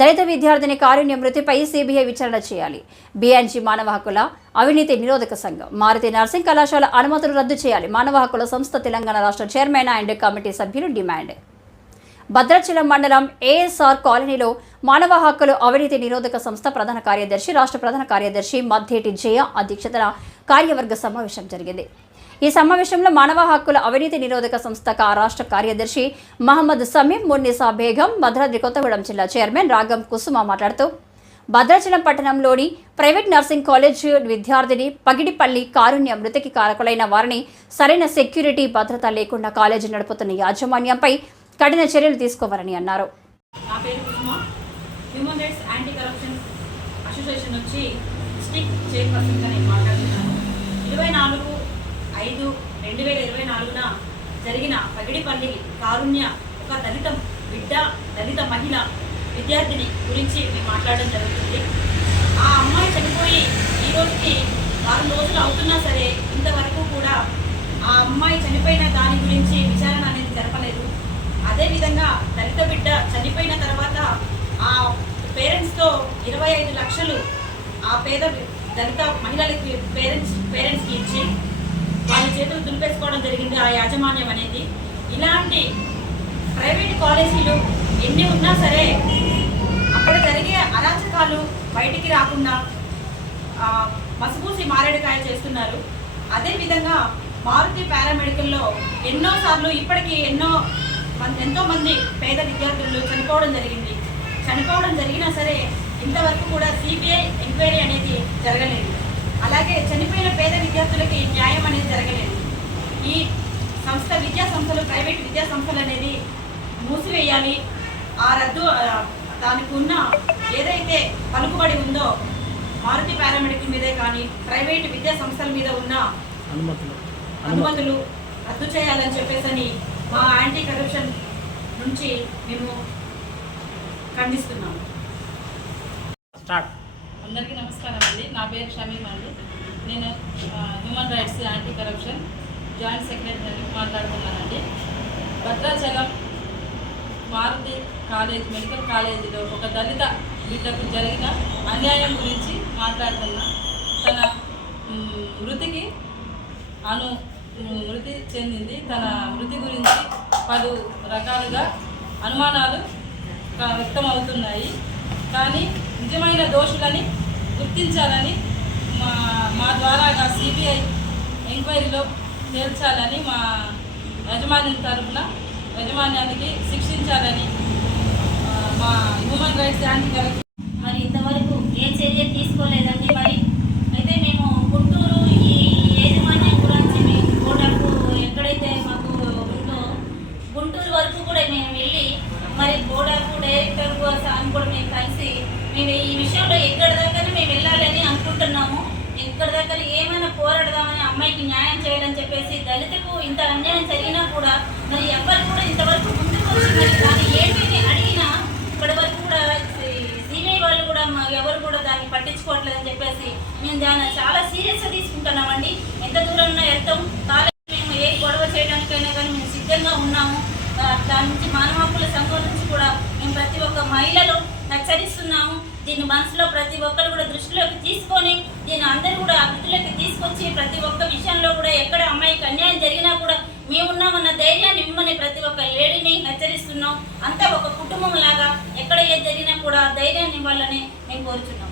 దళిత విద్యార్థిని కారుణ్య మృతిపై సిబిఐ విచారణ చేయాలి. బిఎన్జి మానవ హక్కుల అవినీతి నిరోధక సంఘం మారుతి నర్సింగ్ కళాశాల అనుమతులు రద్దు చేయాలి. మానవ హక్కుల సంస్థ తెలంగాణ రాష్ట్ర చైర్మన్ అండ్ కమిటీ సభ్యులు డిమాండ్. భద్రాచలం మండలం ఏఎస్ఆర్ కాలనీలో మానవ హక్కులు అవినీతి నిరోధక సంస్థ ప్రధాన కార్యదర్శి, రాష్ట్ర ప్రధాన కార్యదర్శి మద్దేటి జయ అధ్యక్షతన కార్యవర్గ సమావేశం జరిగింది. ఈ సమావేశంలో మానవ హక్కుల అవినీతి నిరోధక సంస్థ రాష్ట్ర కార్యదర్శి మహమ్మద్ సమీం, మున్నిసా బేగం, భద్రాద్రి కొత్తగూడెం జిల్లా చైర్మన్ రాగం కుసుమ మాట్లాడుతూ భద్రాచలం పట్టణంలోని ప్రైవేట్ నర్సింగ్ కాలేజ్ విద్యార్థిని పగిడిపల్లి కారుణ్య మృతికి కారకులైన వారిని సరైన సెక్యూరిటీ భద్రత లేకుండా కాలేజీ నడుపుతున్న యాజమాన్యంపై కఠిన చర్యలు తీసుకోవాలని అన్నారు. నా పేరు Kusuma, human rights anti corruption association నుంచి డిస్ట్రిక్ట్ చైర్పర్సన్గా నేను మాట్లాడుతున్నాను. 24/5/2024న జరిగిన పగిడిపల్లి కారుణ్య ఒక దళిత మహిళ విద్యార్థిని గురించి మేము మాట్లాడడం జరుగుతుంది. ఆ అమ్మాయి చనిపోయి ఈ రోజుకి 4 రోజులు అవుతున్నా సరే ఇంతవరకు కూడా ఆ అమ్మాయి చనిపోయిన దాని గురించి విచారణ అనేది జరపలేదు. అదేవిధంగా దళిత బిడ్డ చనిపోయిన తర్వాత ఆ పేరెంట్స్తో 25 లక్షలు ఆ పేద దళిత మహిళలకి పేరెంట్స్కి ఇచ్చి వాళ్ళ చేతులు దులిపేసుకోవడం జరిగింది ఆ యాజమాన్యం అనేది. ఇలాంటి ప్రైవేట్ కాలేజీలు ఎన్ని ఉన్నా సరే అక్కడ జరిగే అరాచకాలు బయటికి రాకుండా మసిపూసి మారేడుకాయ చేస్తున్నారు. అదేవిధంగా మారుతి పారామెడికల్లో ఎన్నోసార్లు ఇప్పటికీ ఎంతోమంది పేద విద్యార్థులు చనిపోవడం జరిగినా సరే ఇంతవరకు కూడా సిబిఐ ఎంక్వైరీ అనేది జరగలేదు. అలాగే చనిపోయిన పేద విద్యార్థులకి న్యాయం అనేది జరగలేదు. ఈ విద్యా సంస్థలు ప్రైవేట్ విద్యా సంస్థలు అనేది మూసివేయాలి. ఆ రద్దు దానికి ఉన్న ఏదైతే పలుకుబడి ఉందో మారుతి పారామెడికల్ మీదే కానీ ప్రైవేట్ విద్యా సంస్థల మీద ఉన్న అనుమతులు రద్దు చేయాలని చెప్పేసి మా యాంటీ కరప్షన్ నుంచి మేము ఖండిస్తున్నాము. అందరికీ నమస్కారం అండి. నా పేరు షమీమ్ అండి. నేను human rights anti corruption joint secretary మాట్లాడుతున్నానండి. భద్రాచలం మారుతి మెడికల్ కాలేజీలో ఒక దళిత బిడ్డకు జరిగిన అన్యాయం గురించి మాట్లాడుతున్నా. తన మృతి చెందింది. తన మృతి గురించి పలు రకాలుగా అనుమానాలు వ్యక్తమవుతున్నాయి. కానీ నిజమైన దోషులని గుర్తించాలని మా ద్వారాగా సిబిఐ ఎంక్వైరీలో తేల్చాలని మా యాజమాన్యానికి శిక్షించాలని మా హ్యూమన్ రైట్స్ యాంటీ కరప్షన్ మరి ఇంతవరకు ఏ చర్య తీసుకోలేదండి. మరి అయితే మేము గుంటూరు ఈ యాజమాన్యం గురించి బోర్డర్కు ఎక్కడైతే మాకు ఉందో గుంటూరు వరకు కూడా మేము వెళ్ళి మరి బోర్డర్కు డైరెక్టర్ అని కూడా మేము కలిసి మేము ఈ విషయంలో ఎక్కడి దాకా మేము వెళ్ళాలని అనుకుంటున్నాము. ఎక్కడి దాకా ఏమైనా పోరాడదామని అమ్మాయికి న్యాయం చేయాలని చెప్పేసి దళితులకు ఇంత అన్యాయం జరిగినా కూడా మరి ఎవ్వరు కూడా ఇంతవరకు ముందుకు వచ్చినారు. కానీ ఏంటి అడిగినా ఇప్పటి వరకు కూడా సిబిఐ వాళ్ళు కూడా ఎవరు కూడా దాన్ని పట్టించుకోవట్లేదని చెప్పేసి మేము దాన్ని చాలా సీరియస్గా తీసుకుంటున్నామండి. ఎంత దూరం ఉన్నా వెళ్తాం. కాలేజ్ మేము ఏ గొడవ చేయడానికైనా కానీ మేము సిద్ధంగా ఉన్నాము. దాని నుంచి మానవ హక్కుల సంఘం నుంచి కూడా మేము ప్రతి ఒక్క మహిళలు హెచ్చరిస్తున్నాము. దీన్ని మనసులో ప్రతి ఒక్కరు కూడా దృష్టిలోకి తీసుకొని దీన్ని అందరూ కూడా అభివృద్ధిలోకి తీసుకొచ్చి ప్రతి ఒక్క విషయంలో కూడా ఎక్కడ అమ్మాయికి అన్యాయం జరిగినా కూడా మేమున్నామన్న ధైర్యాన్ని మిమ్మల్ని ప్రతి ఒక్క లేడీని హెచ్చరిస్తున్నాం. అంతా ఒక కుటుంబం లాగా ఎక్కడ ఏది జరిగినా కూడా ధైర్యాన్ని ఇవ్వాలని మేము కోరుచున్నాం.